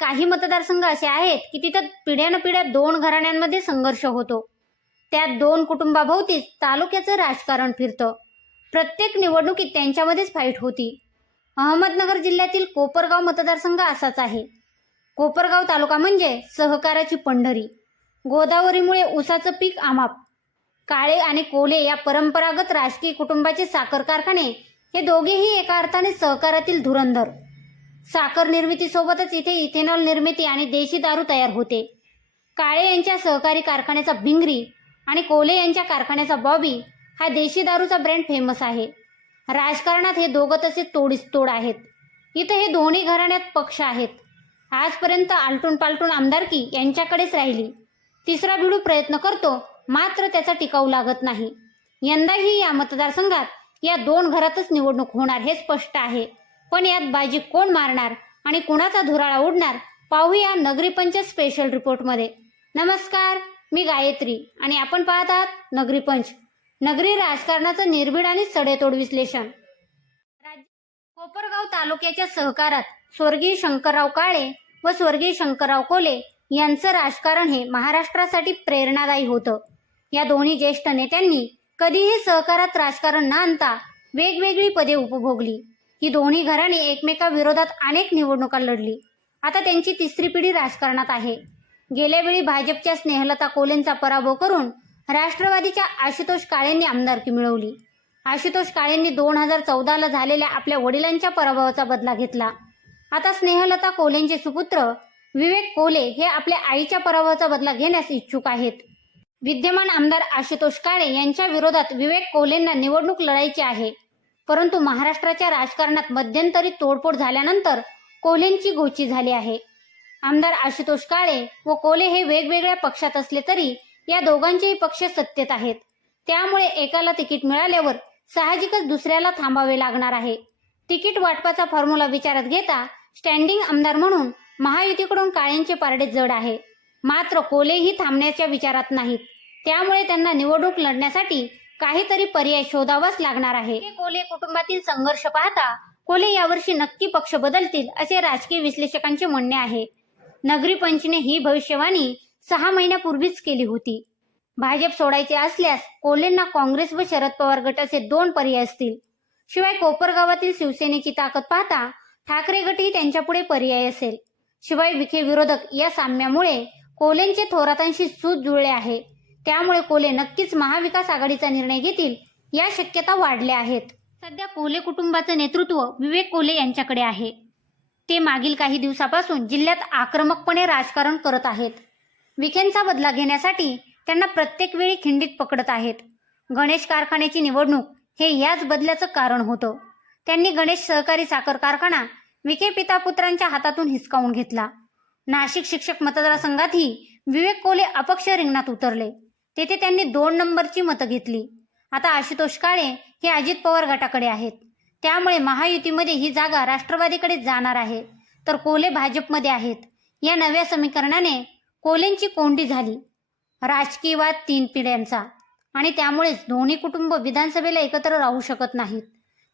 काही मतदारसंघ असे आहेत की तिथं पिढ्यानपिढ्या दोन घराण्यांमध्ये संघर्ष होतो. त्यात दोन कुटुंबाभोवतीच तालुक्याचं राजकारण फिरतं. प्रत्येक निवडणुकीत त्यांच्यामध्येच फाईट होती. अहमदनगर जिल्ह्यातील कोपरगाव मतदारसंघ असाच आहे. कोपरगाव तालुका म्हणजे सहकाराची पंढरी. गोदावरीमुळे ऊसाचं पीक आमाप. काळे आणि कोले या परंपरागत राजकीय कुटुंबाचे साखर कारखाने हे दोघेही एका अर्थाने सहकारातील धुरंधर. साखर निर्मितीसोबतच इथे इथेनॉल निर्मिती आणि देशी दारू तयार होते. काळे यांच्या सहकारी कारखान्याचा भिंगरी आणि कोले यांच्या कारखान्याचा बॉबी हा देशी दारूचा ब्रँड फेमस आहे. राजकारणात हे दोघं तसे तोडीस तोड आहेत. इथं हे दोन्ही घराण्यात पक्ष आहेत. आजपर्यंत आलटून पालटून आमदारकी यांच्याकडेच राहिली. तिसरा भिडू प्रयत्न करतो मात्र त्याचा टिकाऊ लागत नाही. यंदाही या मतदारसंघात या दोन घरातच निवडणूक होणार हे स्पष्ट आहे. पण यात बाजी कोण मारणार आणि कुणाचा धुराळा उडणार पाहूया नगरी पंच स्पेशल रिपोर्टमध्ये नमस्कार मी गायत्री आणि आपण पाहत आहात नगरी पंच नगरी राजकारणाचं निर्भीड आणि सडेतोड विश्लेषण. कोपरगाव तालुक्याच्या सहकारात स्वर्गीय शंकरराव काळे व स्वर्गीय शंकरराव कोले यांचं राजकारण हे महाराष्ट्रासाठी प्रेरणादायी होतं. या दोन्ही ज्येष्ठ नेत्यांनी कधीही सहकारात राजकारण न आणता वेगवेगळी पदे उपभोगली. ही दोन्ही घराणी एकमेकाविरोधात अनेक निवडणुका लढली. आता त्यांची तिसरी पिढी राजकारणात आहे. गेल्या वेळी भाजपच्या स्नेहलता कोलेंचा पराभव करून राष्ट्रवादीच्या आशुतोष काळेंनी आमदारकी मिळवली. आशुतोष काळेंनी दोन हजार चौदाला झालेल्या आपल्या वडिलांच्या पराभवाचा बदला घेतला. आता स्नेहलता कोलेंचे सुपुत्र विवेक कोले हे आपल्या आईच्या पराभवाचा बदला घेण्यास इच्छुक आहेत. विद्यमान आमदार आशुतोष काळे यांच्या विरोधात विवेक कोलेंना निवडणूक लढायची आहे. परंतु महाराष्ट्राच्या राजकारणात मध्यंतरी तोडफोड झाल्यानंतर कोलेंची गोची झाली आहे. आमदार आशुतोष काळे व कोले हे वेगवेगळ्या पक्षात असले तरी या दोघांचेही पक्ष सत्तेत आहेत. त्यामुळे एकाला तिकीट मिळाल्यावर साहजिकच दुसऱ्याला थांबावे लागणार आहे. तिकीट वाटपाचा फॉर्म्युला विचारात घेता स्टँडिंग आमदार म्हणून महायुतीकडून काळ्यांचे पारडे जड आहे. मात्र कोलेही थांबण्याच्या विचारात नाहीत. त्यामुळे त्यांना निवडणूक लढण्यासाठी काहीतरी पर्याय शोधावाच लागणार आहे. कोले कुटुंबातील संघर्ष पाहता कोले यावर्षी नक्की पक्ष बदलतील असे राजकीय विश्लेषकांचे म्हणणे आहे. नगरी पंचने ही भविष्यवाणी सहा महिन्यापूर्वीच केली होती. भाजप सोडायचे असल्यास कोलेंना काँग्रेस व शरद पवार गट असे दोन पर्याय असतील. शिवाय कोपरगावातील शिवसेनेची ताकद पाहता ठाकरे गटही त्यांच्यापुढे पर्याय असेल. शिवाय विखे विरोधक या साम्यामुळे कोलेंचे थोरातांशी सूत जुळले आहे. त्यामुळे कोले नक्कीच महाविकास आघाडीचा निर्णय घेतील या शक्यता वाढल्या आहेत. सध्या कोले कुटुंबाचं नेतृत्व विवेक कोले यांच्याकडे आहे. ते मागील काही दिवसापासून जिल्ह्यात आक्रमकपणे राजकारण करत आहेत. विखेंचा बदला घेण्यासाठी त्यांना प्रत्येक वेळी खिंडीत पकडत आहेत. गणेश कारखान्याची निवडणूक हे याच बदल्याचं कारण होतं. त्यांनी गणेश सहकारी साखर कारखाना विखे पिता पुत्रांच्या हातातून हिसकावून घेतला. नाशिक शिक्षक मतदारसंघातही विवेक कोले अपक्ष रिंगणात उतरले. तेथे त्यांनी दोन नंबरची मतं घेतली. आता आशुतोष काळे हे अजित पवार गटाकडे आहेत. त्यामुळे महायुतीमध्ये ही जागा राष्ट्रवादीकडे जाणार आहे. तर कोले भाजपमध्ये आहेत. या नव्या समीकरणाने कोलेंची कोंडी झाली. राजकीय वाद तीन पिढ्यांचा. आणि त्यामुळेच दोन्ही कुटुंब विधानसभेला एकत्र राहू शकत नाहीत.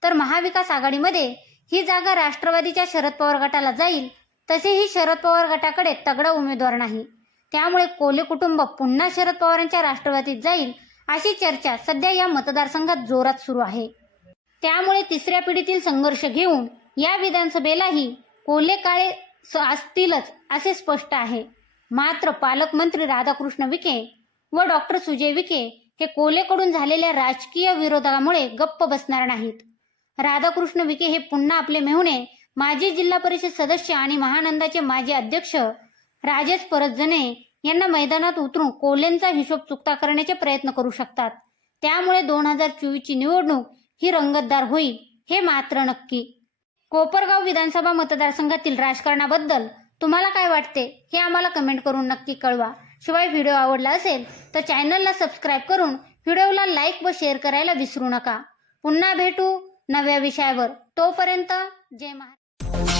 तर महाविकास आघाडीमध्ये ही जागा राष्ट्रवादीच्या शरद पवार गटाला जाईल. तसेही शरद पवार गटाकडे तगडा उमेदवार नाही. त्यामुळे कोले कुटुंब पुन्हा शरद पवारांच्या राष्ट्रवादीत जाईल अशी चर्चा सध्या या मतदारसंघात जोरात सुरू आहे. त्यामुळे तिसऱ्या पिढीतील संघर्ष घेऊन या विधानसभेलाही कोले काळे स- असतीलच असे स्पष्ट आहे. मात्र पालकमंत्री राधाकृष्ण विखे व डॉक्टर सुजय विखे हे कोलेकडून झालेल्या राजकीय विरोधामुळे गप्प बसणार नाहीत. राधाकृष्ण विखे हे पुन्हा आपले मेहुणे माजी जिल्हा परिषद सदस्य आणि महानंदाचे माजी अध्यक्ष राजेश परतजने यांना मैदानात उतरून कोल्हेंचा हिशोब चुकता करण्याचे प्रयत्न करू शकतात. त्यामुळे दोन हजार चोवीसची निवडणूक ही रंगतदार होईल हे मात्र नक्की. कोपरगाव विधानसभा मतदारसंघातील राजकारणाबद्दल तुम्हाला काय वाटते हे आम्हाला कमेंट करून नक्की कळवा. शिवाय व्हिडिओ आवडला असेल तर चॅनलला सबस्क्राईब करून व्हिडिओला लाईक व शेअर करायला विसरू नका. पुन्हा भेटू नव्या विषयावर. तोपर्यंत जय महाराज.